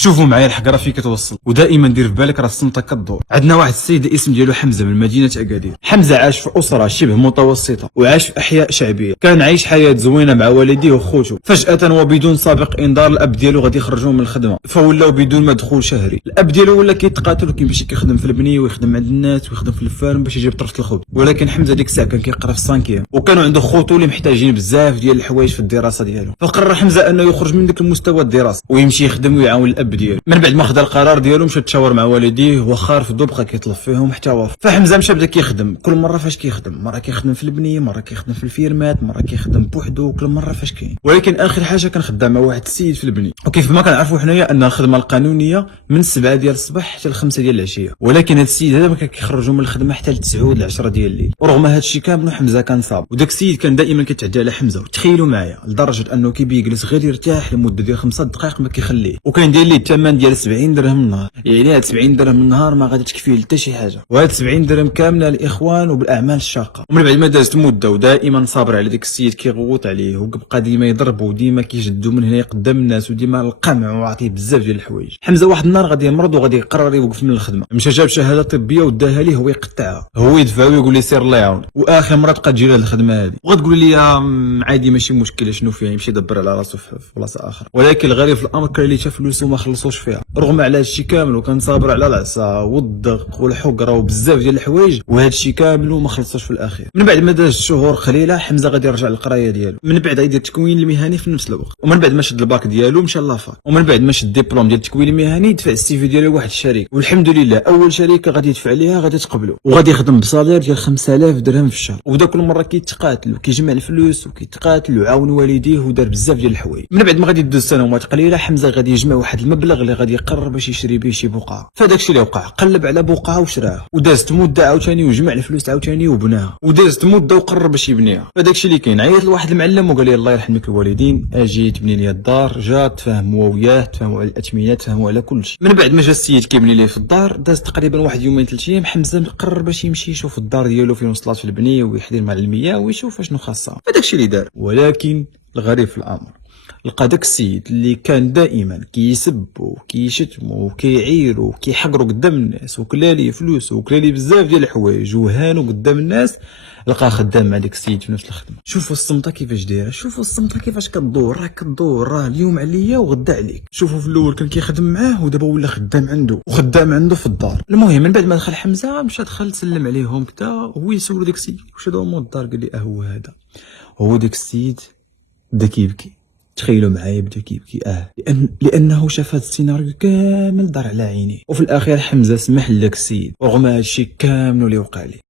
شوفوا معايا الحقره فين كتوصل، ودائما دير في بالك راه الصمته كدور. عندنا واحد السيد الاسم ديالو حمزه من مدينه اكادير. حمزه عاش في اسره شبه متوسطه وعاش في احياء شعبيه، كان عايش حياه زوينه مع والديه وخوته. فجاه وبدون سابق انذار الاب ديالو غادي يخرجوه من الخدمه، فولاو بدون مدخول شهري. الاب ديالو ولا كيتقاتل وكيمشي كيخدم في البنيه ويخدم عند الناس ويخدم في الفارم باش يجيب طرف الخبز. ولكن حمزه ديك الساعه كان كيقرا في السانكيام، وكانوا عنده خوتو اللي محتاجين بزاف ديال الحوايج في الدراسه ديالو. فقرر حمزه انه يخرج من داك المستوى الدراسي ويمشي يخدم ويعاون الاب ديالو. من بعد ما خدا القرار ديالو مشى تشاور مع والديه، واخا رفضو بقى كيطلب فيهم حتى وافق. فحمزه مشى بدا كيخدم، كل مره فاش كيخدم مره كيخدم في البنيه، مره كيخدم في الفيرمات، مره كيخدم بوحدو، كل مره فاش كاين. ولكن اخر حاجه كان خدام مع واحد السيد في البنيه، وكيف ما كنعرفوا حنايا ان الخدمه القانونيه من 7 ديال الصباح حتى ل 5 ديال العشيه، ولكن هذا السيد هذا ما كان كيخرجوا من الخدمه حتى ل 9 ل 10 ديال الليل. ورغم هذا الشيء كامل حمزه كان صاب، وداك السيد كان دائما كيتعدى على حمزه. وتخيلوا معايا لدرجه انه كيبي يجلس غير يرتاح لمده ديال 5 دقائق ما كيخليه، وكان داير ليه الثمن ديال 70 درهم النهار. يعني هاد 70 درهم النهار ما غادي تكفيه حتى شي حاجه، وهاد 70 درهم كامله للاخوان وبالاعمال الشاقه. ومن بعد ما دازت مده ودائما صابر على داك السيد كيغوت عليه وكيبقى ديما يضربو وديما كيجدو من هنا قدام الناس وديما القمع وعطيه بزاف ديال الحوايج. حمزه واحد النهار غادي يمرض وغادي يقرر يوقف من الخدمه. مشى جاب شهاده طبيه وداها ليه هو يقطعها، هو يدفع ويقول لي سير الله يعاون. واخر مره تبقى تجي له الخدمه هذه، وغتقول لي عادي ماشي مشكله شنو فيها، يمشي يدبر على راسو في بلاصه اخرى. ولكن الغريب في الامر كان اللي تا فلوسو ما خلصوش فيها، رغم على هادشي كامل وكان صابر على العصا والضغط والحقره وبزاف ديال الحوايج، وهذا الشيء كامل وما خلصوش في الاخير. من بعد ما داز شهور قليله حمزه غادي يرجع للقرايه ديالو، من بعد غيدير التكوين المهني في نفس الوقت. ومن بعد ما شد الباك ديالو مشى لافاك، ومن بعد ما شد الدبلوم ديال التكوين المهني دفع السي في ديالو لواحد الشركه، والحمد لله اول شركه غادي يدفع ليها غادي تقبلو، وغادي يخدم بصالير ديال 5000 درهم في الشهر. وبدا كل مره كيتقاتل وكيجمع الفلوس وكيتقاتل وعاون والديه ودار بزاف ديال الحوايج. من بعد ما غادي يدوز سنوات قليله حمزه غادي يجمع واحد المبلغ اللي غادي يقرر باش يشري به شي بقعه. فداك الشيء اللي وقع قلب على بقعه وشراها، ودازت مده عاوتاني وجمع الفلوس عاوتاني وبناها، ودازت مده وقرر باش يبنيها. فداك الشيء اللي كاين عيط لواحد المعلم وقال لي الله يرحمك الوالدين اجي تبني لي الدار. جا تفاهموا وياه، تفاهموا على الاثمنه، تفاهموا على كل شيء. من بعد ما جا السيد كيبني ليه في الدار داز تقريبا واحد يومين 3 ايام، حمزه قرر باش يمشي يشوف الدار ديالو فين وصلات في البنيه ويحضر مع المياه ويشوف شنو خاصها. فداك الشيء اللي دار. ولكن الغريب في الامر لقى داك السيد اللي كان دائما كيسبو وكيشتمو وكيعيرو وكيحقرو قدام الناس وكلا ليه فلوس وكلا ليه بزاف ديال الحوايج وهانو قدام الناس، لقى خدام مع داك السيد في نفس الخدمه. شوفوا الصمته كيفاش دايره، شوفوا الصمته كيفاش كدور، راه كدور، راه اليوم عليا وغدا عليك. شوفوا في الاول كان كيخدم معاه ودابا ولا خدام عنده وخدام عنده في الدار. المهم من بعد ما دخل حمزه مشى دخل سلم عليهم كدا، هو يسولو داك السيد واش هذا هو الدار، قال لي هو هذا. هو داك السيد بدا كيبكي. تخيلوا معايا بدا كيبكي لانه شاف هذا السيناريو كامل دار على عينيه. وفي الاخير حمزه سمح لك السيد رغم هذا الشيء كامل اللي وقع ليه.